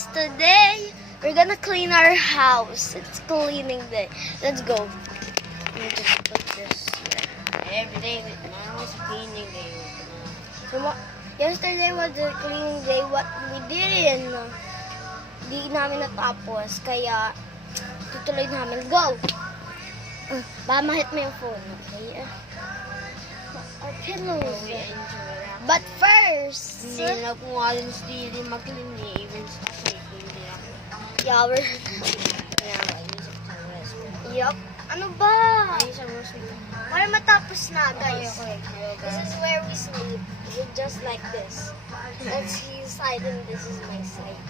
guys, today we're gonna clean our house. It's cleaning day. Let's go. Let me just put this here. Every day now is cleaning day. Yesterday was the cleaning day. What we didn't, di namin natapos. Kaya, tutuloy namin. Go! Baka ma-hit mo yung phone. Okay? Our pillows. But first, Hindi na po nga rin steady mag-clean eh. Even sa hindi ako. yeah, we're... Kaya mag-isip sa rest. Yup. Ano ba? Ayos ang rest. Para matapos na, guys. Okay. This is where we sleep. Just like this. That's his side and this is my side.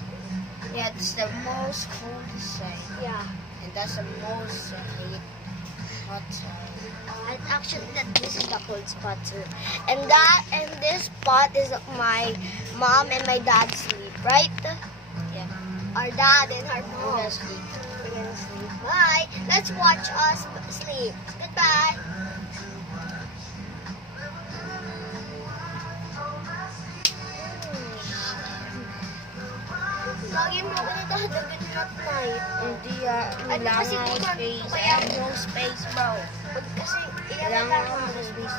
Yeah, it's the most coldest side. Yeah. And that's the most hot side. And actually, this is the cold spot too. And this spot is my mom and my dad sleep, right? Yeah. Our dad and our We're mom. gonna sleep. We're gonna sleep. Bye. Let's watch us sleep. Goodbye. Lagi mo ako nadadagan at night. Hindi Ano kasi kailangan ako kung space. I kaya- have no space, bro. Pag kasi Kailangan iyan ako lang ng space.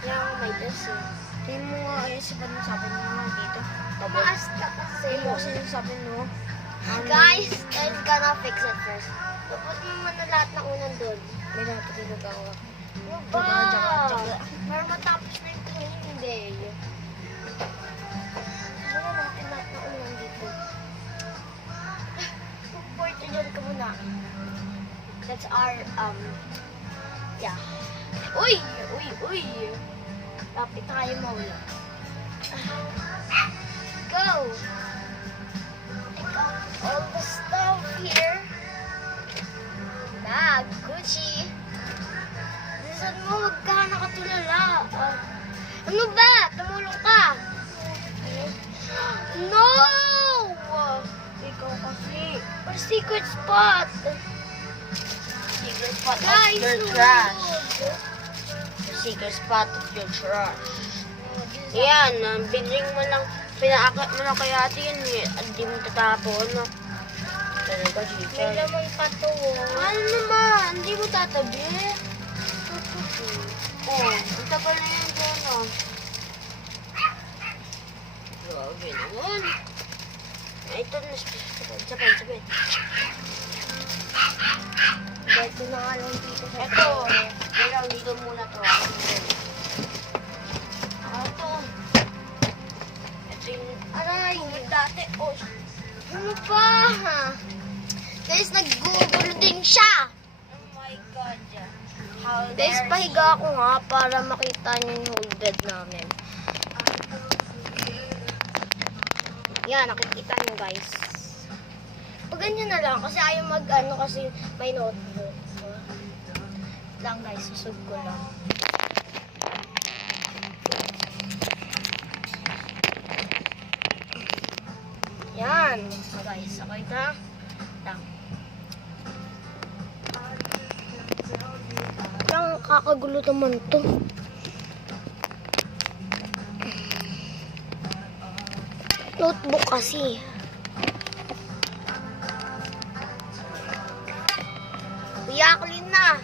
Kaya ako may das eh. Tingin mo nga eh, sa sabi mo nga dito. Maas ka kasi. Tingin mo kasi yung sabi mo. Guys, I'm gonna fix it first. Tapos mo na lahat ng unang doon. May napatulog ako. Ano ba? Tsaka. Para matapos na yung cleaning day. Wala natin lahat ng unang dito. Porto dyan ka muna. That's our, yeah. Uy! Uy! Uy! Lapit tayo mawala. Go! Take out all the stuff here. Bag, Gucci. Bilisan mo, huwag ka nakatulala. Ano ba? Tumulong ka. No! Ikaw kasi. Our secret spot. Secret spot Guys, of your tulog. trash. The secret spot of your trash. Yan, bigling mo lang, pinaakat mo lang kaya yun eh. Hindi mo tatapon. Talaga, May chicha. lamang pa to. Ano naman? Hindi mo tatabi. Oh, ang tagal na yun doon, oh. Grabe naman. Ay, ito na. Sabay. Dito na nga lang dito sa Ito. Dalaw, dito muna to. Ito. Ito yung... Aray! Yung dati. Oh, Ano pa? Guys, nag-google din siya. oh my God. How Guys, dare pahiga ako nga para makita niyo yung whole bed namin. Yan, nakikita niyo guys. Pag ganyan na lang, kasi ayaw mag-ano kasi may notebook. Lang guys, susog ko lang. Yan. Guys, okay na? Lang. Parang kakagulo naman to. Notebook kasi. Kuya, clean na.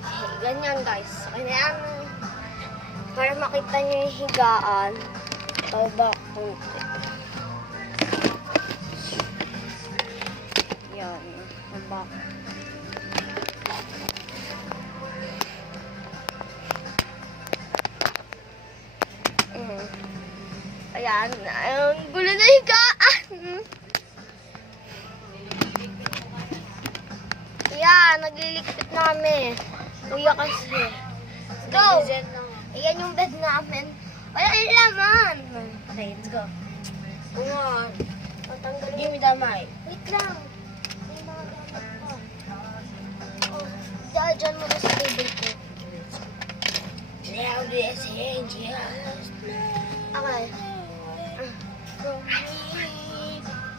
Okay, ganyan guys. Okay na yan. Para makita nyo yung higaan. Babak konti. Yan. Babak. Ayan. Ang gulo na higaan. Ayan, nagliligpit namin. Kuya kasi. Go! Ayan yung bed namin. Wala yung laman. Okay, let's go. Come on. Tatanggalin. Give me that mic. Wait lang. May mga gamit pa. Oh, dyan mo na sa table ko. Now this angels. Okay.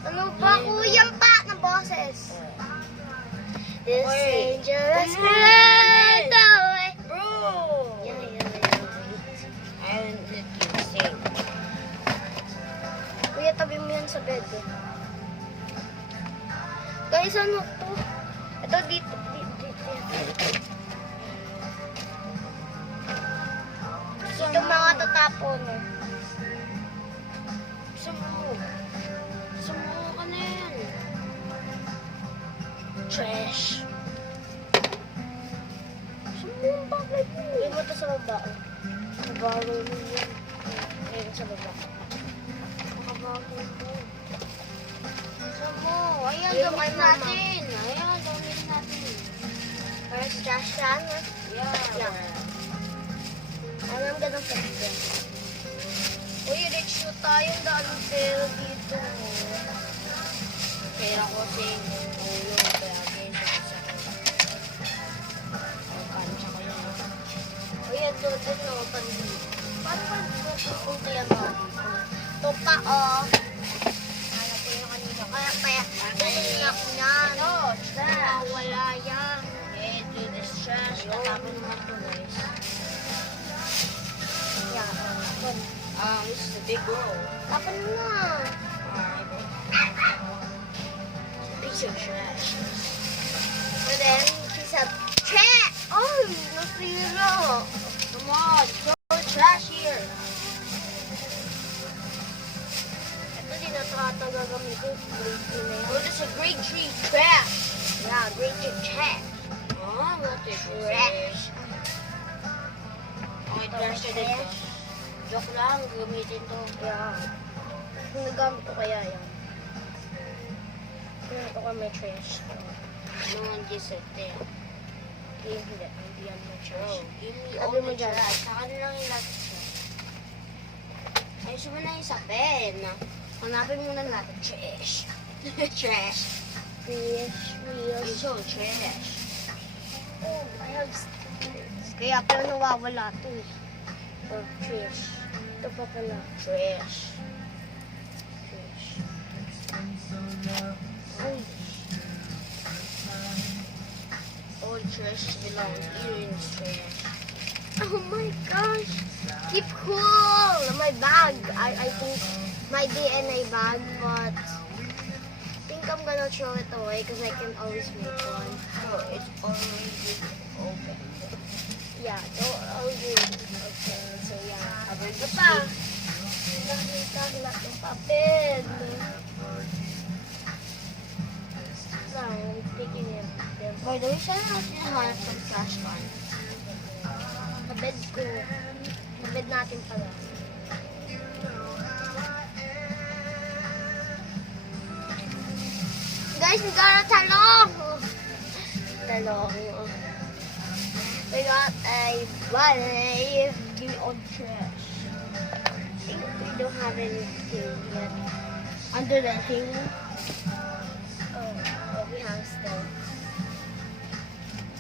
Ano ba? Kuyang pa na boses. This Wait. angel is Come on. right away. Bro! Yan. I didn't let you sing. Kuya, tabi mo yan yan sa bed eh. Guys, ano to? Ito dito. Ito mga tatapon. Sumuho ka na yan. Trash. Sumuho ang bakit mo. Hindi mo ito sa baba. Nabawal mo yan. Ayun sa baba. Makabagay mo. Sumuho. Ayan, Ayun, gawin kay mama. natin. Ayan, gawin natin. Para sa trash can. Yeah. Alam ka ng pwede. Uy, rich shoot tayong daming pera dito. Pera ko kasi ulo. Kaya ganyan sa ang kancha ko yan. Uy, ito din no, pandito. Paano ba pupunta yan mga dito? Ito pa, oh. Ano po yung kanina? Kaya, naiyak niyan. Wala yan. Eh, do this trash. Natapon naman to, guys. Yeah, This is the big roll. Tapon mo na. Piece of trash. And then, she said, trash! Oh, nasira. Come on, throw the trash here. Ito din na ito gagamitin. Grade 3 na Oh, yan. this is a grade 3 trash. Yeah, grade 3 trash. Oh, what the Trash. Okay, trash ka din to. Joke lang, gamitin to. Yeah. Kung nagamit ko kaya yan. Kung ito ka may trash. No one gets it there. Hindi yan may Bro, trash. give me Sabi all mo the dyan. trash. Sa kanila yung lahat siya. Ayusin mo na yung sa pen. Hanapin muna natin trash. Trash. Fish, You're wheels. so trash. Oh, I have stickers. Kaya pala nawawala to eh. Or trash. Ito pa pala. Trash. Trash. Ay, All trash belongs here in this trash. oh my gosh. Keep cool. My bag. I think my DNA bag, but I think I'm gonna throw it away because I can always make one. Oh, it's already open. Yeah, I'll do it. Okay, so yeah. Abang Ito pa. Nakita lahat ng papel. So, I'm taking it. By the way, saan natin nahanap ng trash can? Sa bed ko. Sa bed natin pala. Guys, we got a talong! Talong. We got a bunny. Give me all the trash. I think we don't have anything yet. Under the thing. Oh, we have still.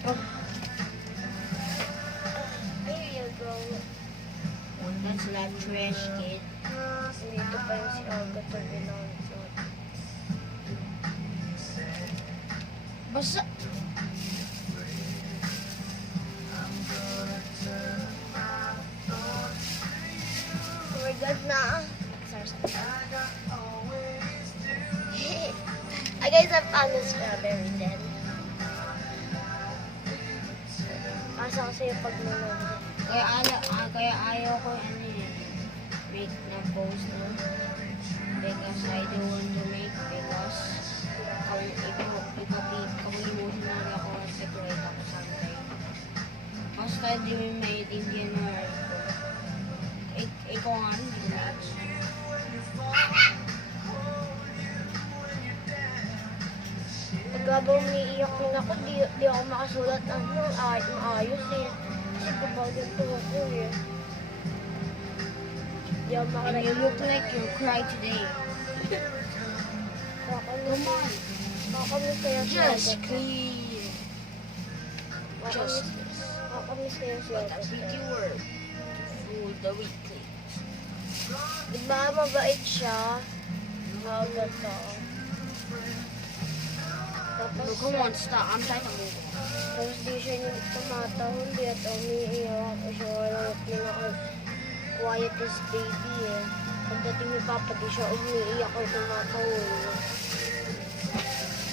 Oh, Here you go. that's not trash, kid. Dito pa yung si Olga to belong to. Basta. We're good na. I guys have found the strawberry then. Asa kasi yung pagmamahal. Kaya ayaw ko make na post no? Because I don't want to make because kung emotional ako separate ako sometime. Basta di mo maintindihan na ikaw nga rin hindi ko Pagkabang umiiyak rin ako, di ako makasulat ng maayos eh. Kasi pabagal to ako eh. Di ako And makarag. you look like you cry today. Come on. Makakamiss kaya siya. Just clean. Justice. Makakamiss kaya siya. What a pretty word. Fool the weekly. Di ba mabait siya? Agad ka. Tapos, No, come on, stop. I'm trying to move. tapos di siya yung tumatahon, di at umiiyak. Siya walang pinaka quietest baby eh. Pagdating ni Papa, di siya umiiyak o tumatawag.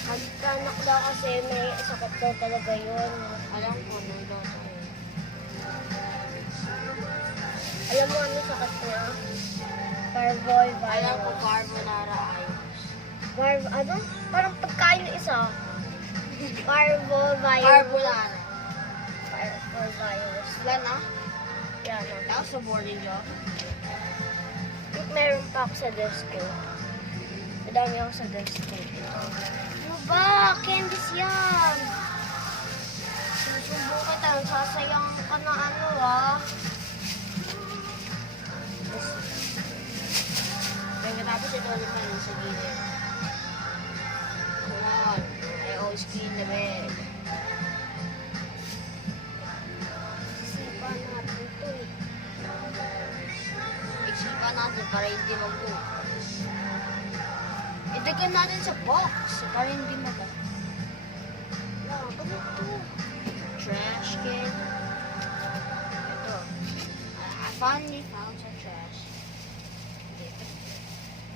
Pagkanak daw kasi may sakit daw talaga yun. Alam ko, nandun tayo. Alam mo ano sakit niya? Parvovirus. Alam ko, carbonara ayos. Ano? Parang pagkain ng isa. Parvovirus. Carbonara. Parvovirus. Wala na? Yan. Tapos sa boarding job. Meron pa ako sa desk ko. Madami ako sa desk ko. Ano ba? Candies yan. Susubo kita, sasayang ka na ano ah. Pagkatapos ito naman sa gilid. Come on, I always clean the bed. Sisipan natin ito eh. Iksipan natin para hindi mag-move. Idagyan natin sa box para hindi mag- Ano ito? Trash can. Ito. I finally found some trash. Okay.